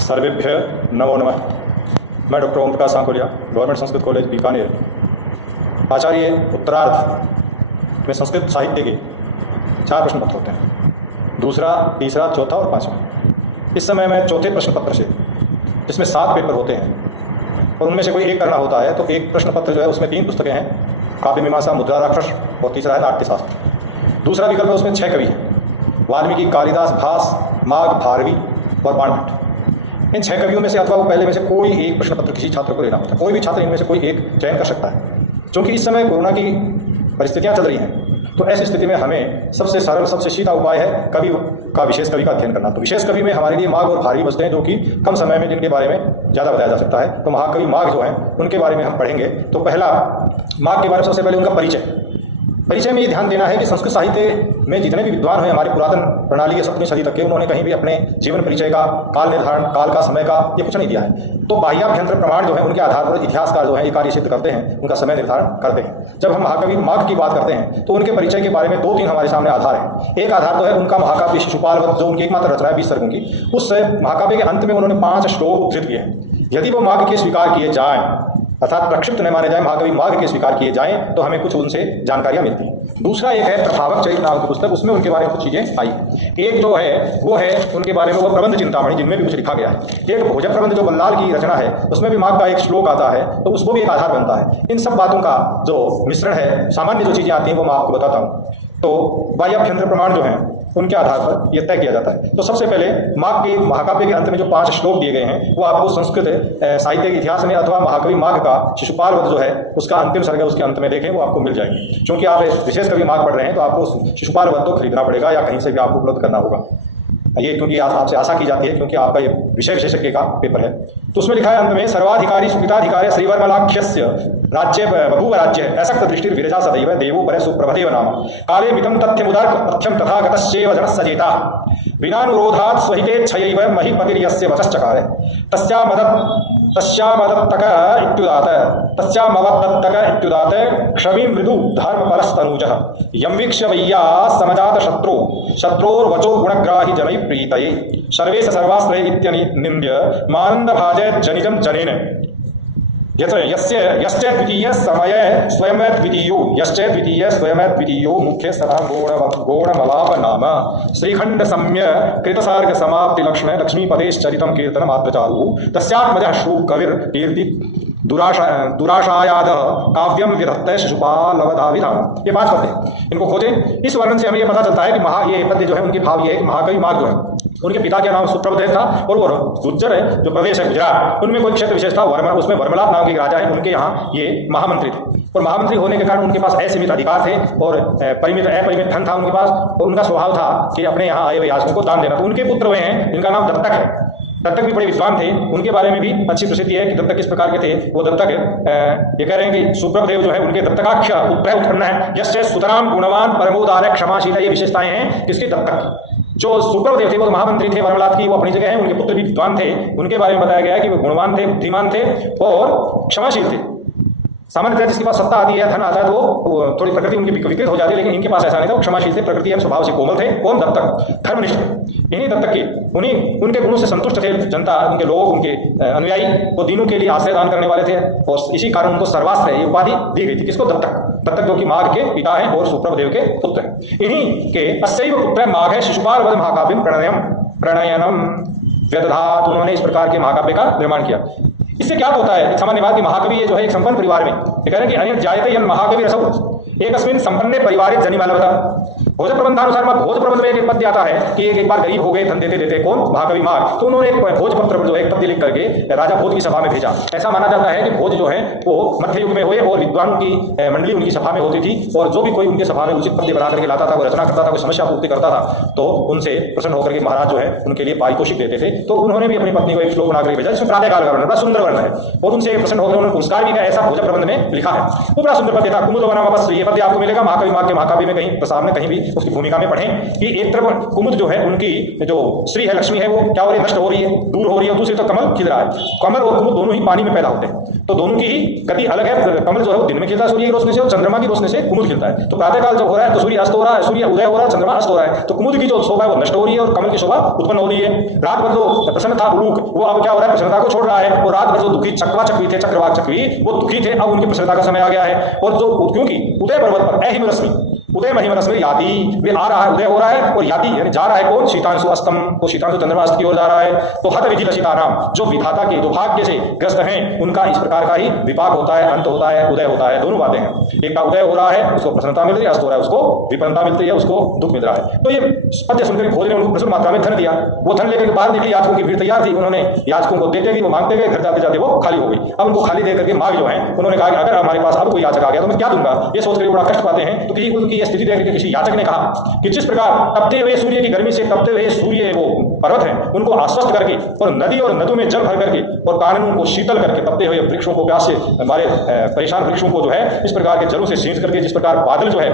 सर्वेभ्य नमो नमः। मैं doctor Om Prakash सांकोलिया, government Sanskrit college Bikaner, आचार्य उत्तरार्ध में संस्कृत साहित्य के 4 प्रश्न पत्र होते हैं, दूसरा, तीसरा, चौथा और 5वां। इस समय मैं चौथे प्रश्न पत्र से, जिसमें 7 पेपर होते हैं और उनमें से कोई एक करना होता है, तो एक प्रश्न पत्र जो है उसमें 3 पुस्तकें हैं, काव्य मीमांसा, मुद्रा राक्षस और तीसरा है नाट्यशास्त्र। दूसरा विकल्प है उसमें 6 कवि हैं, वाल्मीकि, कालिदास, भास, माघ, भारवी और बाणभट्ट। इन 6 कवियों में से अथवा वो पहले में से कोई एक प्रश्न पत्र किसी छात्र को लेना होता है। कोई भी छात्र इनमें से कोई एक चयन कर सकता है। क्योंकि इस समय कोरोना की परिस्थितियां चल रही हैं, तो ऐसी स्थिति में हमें सबसे सरल, सबसे सीधा उपाय है कवि का, विशेष कवि का अध्ययन करना। तो विशेष कवि में हमारे लिए माघ और भारवी बचते हैं, जो कि कम समय में जिनके बारे में ज़्यादा बताया जा सकता है। तो महाकवि माघ जो हैं उनके बारे में हम पढ़ेंगे। तो पहला, माघ के बारे में सबसे पहले उनका परिचय में ये ध्यान देना है कि संस्कृत साहित्य में जितने भी विद्वान हैं हमारे पुरातन प्रणाली के 7वीं सदी तक के, उन्होंने कहीं भी अपने जीवन परिचय का, काल निर्धारण, काल का, समय का, ये कुछ नहीं दिया है। तो बाह्याभ्यंतर प्रमाण जो है उनके आधार पर इतिहासकार जो है ये कार्य सिद्ध करते हैं, उनका समय निर्धारण करते हैं। जब हम महाकवि माघ की बात करते हैं तो उनके परिचय के बारे में 2-3 हमारे सामने आधार हैं। एक आधार तो है उनका महाकाव्य शिशुपाल वध, जो उनकी एकमात्र रचना है 20 सर्गों की। उस महाकाव्य के अंत में उन्होंने 5 श्लोक उद्धृत किए हैं। यदि वो माघ के स्वीकार किए जाएं, अर्थात प्रक्षिप्त न माने जाए, महाकवि माघ के स्वीकार किए जाएं, तो हमें कुछ उनसे जानकारियां मिलती हैं। दूसरा एक है प्रभावक चरित्र नाम की पुस्तक, उसमें उनके बारे में कुछ चीजें आई। एक जो है वो है उनके बारे में वो प्रबंध चिंतामणि, जिनमें भी कुछ लिखा गया है। एक भोजन प्रबंध जो बल्लाल की रचना है, उसमें भी माघ का एक श्लोक आता है, तो उसको भी एक आधार बनता है। इन सब बातों का जो मिश्रण है, सामान्य जो चीजें आती हैं वो मैं आपको बताता हूँ। तो बाह्याभ्यंतर प्रमाण जो हैं उनके आधार पर यह तय किया जाता है। तो सबसे पहले माघ के महाकाव्य के अंत में जो 5 श्लोक दिए गए हैं वो आपको संस्कृत साहित्य के इतिहास में अथवा महाकवि माघ का शिशुपाल वध जो है उसका अंतिम सर्ग है, उसके अंत में देखें, वो आपको मिल जाएंगे। क्योंकि आप विशेष कवि माघ पढ़ रहे हैं तो आपको शिशुपाल वध तो खरीदना पड़ेगा या कहीं से भी आपको उपलब्ध करना होगा। ये क्योंकि आपसे आशा की जाती है, क्योंकि आपका ये विषय विशेषज्ञ का पेपर है। तो उसमें लिखा है अंत में, सर्वाधिकारी सुपिताधिकारी श्रीवर्मलाख्यस्य राज्य बभूव राज्य ऐसा दृष्टि विरजा सदैव देवो परे सुप्रभदेव नाम काले मितम तथ्यमुदार्क तथ्यम तथागतस्यैव जनस्य जेता विनानुरोधात् स्वहितेच्छयैव महीपतिर्यस्य वचश्चकार तस्यामदत्तक इत्युदात क्षमी मृदु धर्मपरस्तनुजः यं वीक्ष्य वैया समजात शत्रोर्वचो गुणग्राहि जनै प्रीतये सर्वेश सर्वाश्रय इत्यनिन्द्य मानन्दभाजय जनिजं जनेन यश्च द्वितीय समय स्वयं द्वितीयो मुख्य सदा गौणमलाप नाम श्रीखंड सम्य कृतसार्ग समाप्ति लक्ष्मण लक्ष्मीपदेश्चरितं कीर्तन मात्र चारु तस्यात्मजः श्रू कविर कीर्ति दुराशायाद काव्यम विधत्त शिशुपालवधाविधान। ये 5 पद्य हैं, इनको खोजें। इस वर्णन से हमें ये पता चलता है कि ये पद्य जो है उनके भाव ये है कि महाकवि माघ जो है उनके पिता का नाम सुप्रभदेव था और वो गुज्जर है जो प्रदेश है गुजरात, उनमें कोई क्षेत्र विशेष था, उसमें वर्मलाल नाम के राजा है, उनके यहाँ ये महामंत्री थे। और महामंत्री होने के कारण उनके पास असीमित अधिकार थे और अपरिमित धन था उनके पास। और उनका स्वभाव था कि अपने यहाँ आए हुए याचकों को दान देना। तो उनके पुत्र हुए हैं जिनका नाम दत्तक है। दत्तक भी बड़े विद्वान थे, उनके बारे में भी अच्छी प्रसिद्धि है कि दत्तक किस प्रकार के थे। वो दत्तक ये कह रहे हैं कि सुप्रभदेव जो है उनके दत्तकाख्य उत्पन्न है, यश्च सुतराम गुणवान परमोदार क्षमाशील, ये विशेषताएं हैं किसके, दत्तक। जो सुप्रभदेव थे वो महामंत्री थे वर्मलाल की, वो अपनी जगह है, उनके पुत्र भी विद्वान थे। उनके बारे में बताया गया है कि वो गुणवान थे, बुद्धिमान थे और क्षमाशील थे। सामान्यतः जिसके पास सत्ता आती है, धन आता है, तो वो थोड़ी प्रकृति उनकी विकृत हो जाती है, लेकिन इनके पास ऐसा नहीं था। वो क्षमाशील थे, प्रकृति है स्वभाव से कोमल थे। कौन, दत्तक, धर्मनिष्ठ। इन्हीं दत्तक के उनके गुणों से संतुष्ट थे जनता, उनके लोग, उनके अनुयायी, वो दीनों के लिए आश्रय दान करने वाले थे और इसी कारण उनको सर्वाश्रय ये उपाधि दी गई थी। किसको, दत्तक जो कि माघ के पिता हैं और सुप्रभदेव के पुत्र हैं। इन्हीं के अस्यैव पुत्र माघ है शिशुपाल वध महाकाव्यम प्रणयनम व्यदधात। उन्होंने इस प्रकार के महाकाव्य का निर्माण किया। इससे क्या होता है, एक सामान्य बात कि महाकवि ये जो है एक संपन्न परिवार में, ये कह रहे हैं कि अनिल जायते यन महाकवि रसौ एकस्मिन् संपन्ने परिवारे जनिमालवता। भोज प्रबंधानुसार भोज प्रबंध में एक पद्य आता है कि एक बार गरीब हो गए धन देते देते, कौन, महाकवि माघ। तो उन्होंने एक भोजपत्र जो है एक पद्य लिख करके राजा भोज की सभा में भेजा। ऐसा माना जाता है कि भोज जो है वो मध्य युग में हुए और विद्वानों की मंडली उनकी सभा में होती थी और जो भी कोई उनके सभा में उचित पद्य बना करके लाता था, वो रचना करता था, कोई समस्या पूर्ति करता था, तो उनसे प्रसन्न होकर के महाराज जो है उनके लिए पारितोषिक देते थे। तो उन्होंने भी अपनी पत्नी को एक श्लोक बना करके भेजा जिसमें प्रातःकाल का वर्णन, बड़ा सुंदर वर्णन है और उनसे प्रसन्न होकर उन्होंने पुरस्कार भी दिया। ऐसा भोज प्रबंध में लिखा है, वो बड़ा सुंदर पद्य था। कुमुद वनम अपश्री, ये पद्य आपको मिलेगा महाकवि माघ के महाकाव्य में, कहीं प्रसार में कहीं भी उसकी भूमिका में पढ़ें कि एक तरफ कुमुद जो है उनकी जो श्री है, लक्ष्मी है, वो क्या हो रही है, नष्ट हो रही है, दूर हो रही है, और दूसरी तरफ कमल खिल रहा है। कमल और कुमुद दोनों ही पानी में पैदा होते हैं, तो दोनों की ही गति अलग है। कमल जो है वो दिन में खिलता है सूर्य की रोशनी से, और चंद्रमा की रोशनी से कुमुद खिलता है। तो प्रातःकाल जब हो रहा है तो सूर्य अस्त हो रहा है, सूर्य उदय हो रहा है, चंद्रमा अस्त हो रहा है, तो कुमुद की जो शोभा है वो नष्ट हो रही है और कमल की शोभा उत्पन्न हो रही है। रात भर जो प्रसन्न था उलूक, वो अब क्या हो रहा है, प्रसन्नता को छोड़ रहा है। और रात भर जो दुखी चक्रवा चक्री थे, चक्रवाक चक्री, वो दुखी थे, अब उनकी प्रसन्नता का समय आ गया है। और जो क्योंकि उदय पर्वत पर अहिम रश्मि, उदय महिम रश्मि याति, वे आ रहा है, उदय हो रहा है, और याति यानी जा रहा है कौन, शीतांशु अस्तम, तो शीतांशु चंद्रमा अस्त की ओर जा रहा है। तो हत विधि लसिता नाम, जो विधाता के, जो भाग्य से ग्रस्त हैं, उनका इस प्रकार का ही विपाक होता है, अंत होता है, उदय होता है। दोनों बातें हैं, एक का उदय हो रहा है उसको प्रसन्नता मिल रही है, अस्त हो रहा है उसको विपन्नता मिलती है, उसको दुख मिल रहा है। तो ये पद्य सुनकर भोज ने उनको प्रचुर मात्रा में धन दिया। वो धन लेकर बाहर निकली, याचकों की भीड़ तैयार थी, उन्होंने याचकों को देते गए, वो मांगते गए, घर जाते जाते वो खाली हो गई। अब उनको खाली देकर के मांग जो है, उन्होंने कहा कि अगर हमारे पास अब कोई याचक आ गया तो मैं क्या दूंगा, ये सोचकर बड़ा कष्ट पाते हैं। तो किसी उनकी स्थिति देख के किसी याचक ने कहा कि जिस प्रकार तपते हुए सूर्य की गर्मी से तपते हुए सूर्य वो पर्वत है उनको आश्वस्त करके, और नदी और नदों में जल भर करके, और कानून को शीतल करके, तपते हुए वृक्षों को, प्यास से हमारे परेशान वृक्षों को जो है इस प्रकार के जलों से सींच करके, जिस प्रकार बादल जो है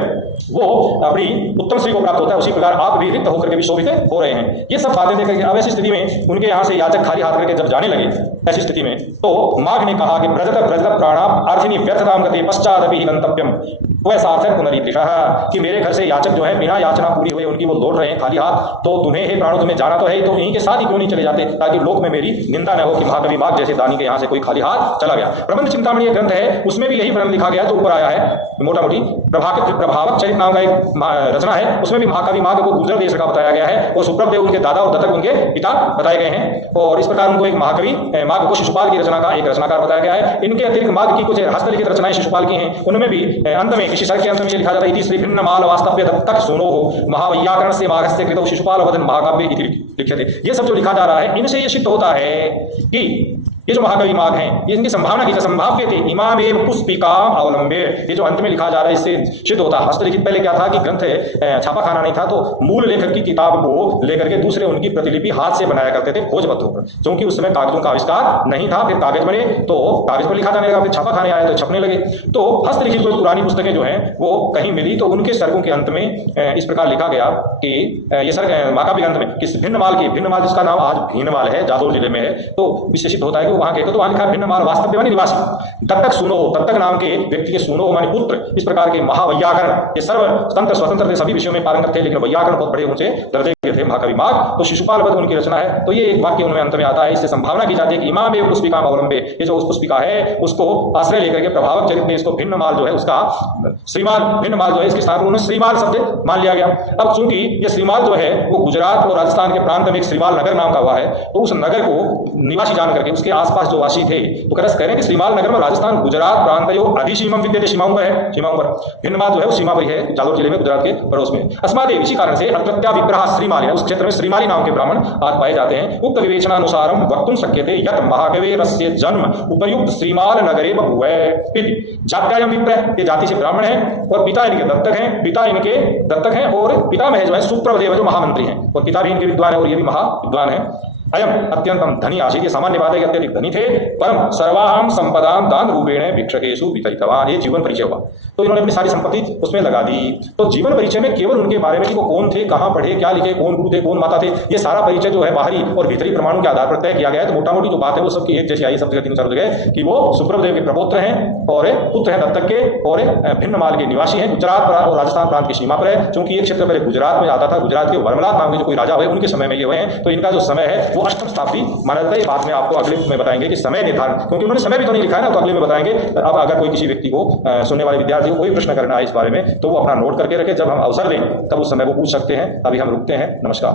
वो अपनी उत्तम श्री को प्राप्त होता है, उसी प्रकार आप भी रिक्त होकर के भी शोभित हो रहे हैं। ये सब बातें देखकर अब ऐसी स्थिति में उनके यहाँ से याचक खाली हाथ करके जब जाने लगे, ऐसी स्थिति में तो माघ ने कहा कि ब्रजत ब्रजत प्राणाम अर्थिनी व्यर्थताम गति पश्चादपि गंतव्यम वैसार्थक पुनरीदृशः, कि मेरे घर से याचक जो है बिना याचना पूरी हुए उनकी वो लौट रहे हैं खाली हाथ, तो तुम्हें हे प्राणों तुम्हें जाना तो है, तो इन्हीं के साथ ही क्यों नहीं चले जाते, ताकि लोक में मेरी निंदा न हो कि महाकवि माघ जैसे दानी के यहाँ से कोई खाली हाथ चला गया। प्रबंध चिंतामणि ग्रंथ है, उसमें भी यही वर्णन लिखा गया जो ऊपर आया है, मोटा मोटी प्रभावक चरित नाम का एक रचना है, उसमें भी महाकवि माघ को गुजर देश का बताया गया है, और सुप्रभदेव उनके दादा और दत्तक उनके पिता बताए गए हैं। और इस प्रकार उनको एक महाकवि माघ को शिशुपाल की रचना का एक रचनाकार बताया गया है। इनके अतिरिक्त माघ की कुछ हस्तलिखित रचनाएं शिशुपाल की हैं, उनमें भी अंत में किसी सर्ग के अंत में लिखा जाता है, श्री भिन्न माल वास्तव्य दत्तक सुनो महावैयाकरण से माघस्य कृतो शिशुपाल वदन महाकाव्य इति लिखे थे। ये सब जो लिखा जा रहा है, इनसे ये सिद्ध होता है कि ये जो महाकवि माघ हैं, ये इनकी संभावना की संभाव्य थे इमामेव पुष्पिका अवलंबे, ये जो अंत में लिखा जा रहा है इससे सिद्ध होता है। हस्तलिखित पहले क्या था कि ग्रंथ छापा खाना नहीं था, तो मूल लेखक की किताब को लेकर के दूसरे उनकी प्रतिलिपि हाथ से बनाया करते थे भोजपत्रों पर, क्योंकि उस समय कागजों का आविष्कार नहीं था। फिर कागज बने तो कागज पर लिखा जाने लगा, फिर छापा खाने आए तो छपने लगे। तो हस्तलिखित कोई पुरानी पुस्तकें जो है वो कहीं मिली, तो उनके सर्गों के अंत में इस प्रकार लिखा गया कि ये सर्ग महाकाव्य ग्रंथ में किस भिन्नमाल की, भिन्नमाल जिसका नाम आज भीनमाल है, जादौर जिले में है, तो विशेषित होता है कि वहां के, तो वहां लिखा भिन्नमाल वास्तव्य मानी निवासी, दत्तक सुनो, दत्तक नाम के व्यक्ति के सुनो मानी पुत्र, इस प्रकार के महावैयाकरण, ये सर्व तंत्र स्वतंत्र थे, सभी विषयों में पारंगत थे, लेकिन वैयाकरण बहुत बड़े ऊंचे दर्जे के थे महाकवि माघ। तो शिशुपाल वध उनकी रचना है, तो ये एक वाक्य उनमें अंत में आता है। इससे संभावना की जाती है कि इमाम एवं पुष्पिका अवलंबे, ये जो उस पुष्पिका है उसको आश्रय लेकर के प्रभावक चरित्र में इसको भिन्नमाल जो है उसका श्रीमाल, भिन्नमाल जो है इसके स्थान पर उन्होंने श्रीमाल शब्द मान लिया गया। अब चूंकि ये श्रीमाल जो है वो गुजरात और राजस्थान के प्रांत में एक श्रीमाल नगर नाम का हुआ है, तो उस नगर को निवासी जान करके उसके आसपास जो वासी थे तो कह रहे हैं कि श्रीमाल नगर में राजस्थान गुजरात प्रांत अधिसीमम विद्यते, सीमाओं पर है, सीमाओं पर भिन्नमाल जो है वो सीमा पर है, जालोर जिले में, गुजरात के पड़ोस में। अस्मादेव, इसी कारण से अत्रत्या विग्रह श्रीमाली, उस क्षेत्र में श्रीमाली नाम के ब्राह्मण आज पाए जाते हैं। उक्त विवेचनानुसारम वक्तुम शक्यते यत् महाकवेरस्य जन्म उपर्युक्त श्रीमाल नगरे बभूव। जात्यायम विप्रः, ये जाति से ब्राह्मण है, और पिता इनके दत्तक हैं, पिता इनके दत्तक हैं, और पिता में जो है सुप्रभदेव जो महामंत्री हैं, और पिता भी इनके विद्वान है और ये भी महाविद्वान है। अयम अत्यंतम धनी आशीष, ये सामान्य बात है कि अत्यधिक धनी थे, परम सर्वाम संपदाम दान रूपेण भिक्षकेषु वितरितवान, ये जीवन परिचय हुआ। तो इन्होंने अपनी सारी संपत्ति उसमें लगा दी। तो जीवन परिचय में केवल उनके बारे में कि वो कौन थे, कहाँ पढ़े, क्या लिखे, कौन गुरु थे, कौन माता थे, ये सारा परिचय जो है बाहरी और भीतरी प्रमाणों के आधार पर तय किया गया है। तो मोटा मोटी जो बात है वो सबकी एक जैसी आई, सब जगह तीन चार जगह कि वो सुप्रभदेव के प्रपौत्र हैं और पुत्र हैं दत्तक के, और भिन्नमाल के निवासी हैं, गुजरात और राजस्थान प्रांत की सीमा पर है। चूंकि ये क्षेत्र पहले गुजरात में आता था, गुजरात के वर्मलात नाम के जो कोई राजा हुए उनके समय में ये हुए हैं, तो इनका जो समय है वो अष्टम शताब्दी माना जाता है। ये बात में आपको अगले में बताएंगे कि समय निर्धारण, क्योंकि उन्होंने समय भी तो नहीं लिखा है ना, तो अगले में बताएंगे। अब अगर कोई किसी व्यक्ति को सुनने वाले विद्यार्थी को कोई प्रश्न करना है इस बारे में, तो वो अपना नोट करके रखे, जब हम अवसर दें तब उस समय वो पूछ सकते हैं। अभी हम रुकते हैं, नमस्कार।